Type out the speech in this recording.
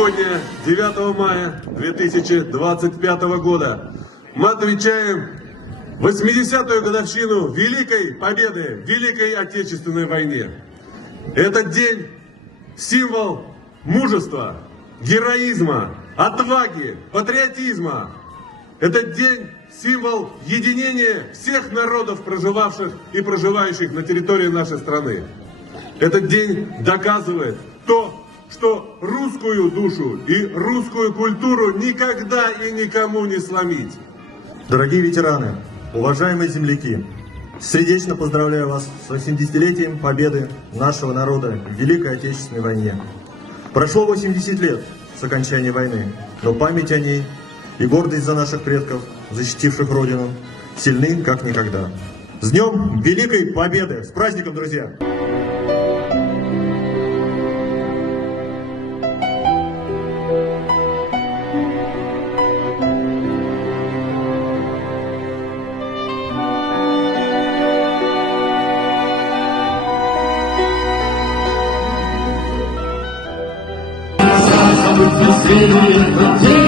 Сегодня, 9 мая 2025 года, мы отмечаем 80-ю годовщину Великой Победы в Великой Отечественной войне. Этот день – символ мужества, героизма, отваги, патриотизма. Этот день – символ единения всех народов, проживавших и проживающих на территории нашей страны. Этот день доказывает то, что русскую душу и русскую культуру никогда и никому не сломить. Дорогие ветераны, уважаемые земляки, сердечно поздравляю вас с 80-летием победы нашего народа в Великой Отечественной войне. Прошло 80 лет с окончания войны, но память о ней и гордость за наших предков, защитивших Родину, сильны как никогда. С Днем Великой Победы! С праздником, друзья! Забыть веселье,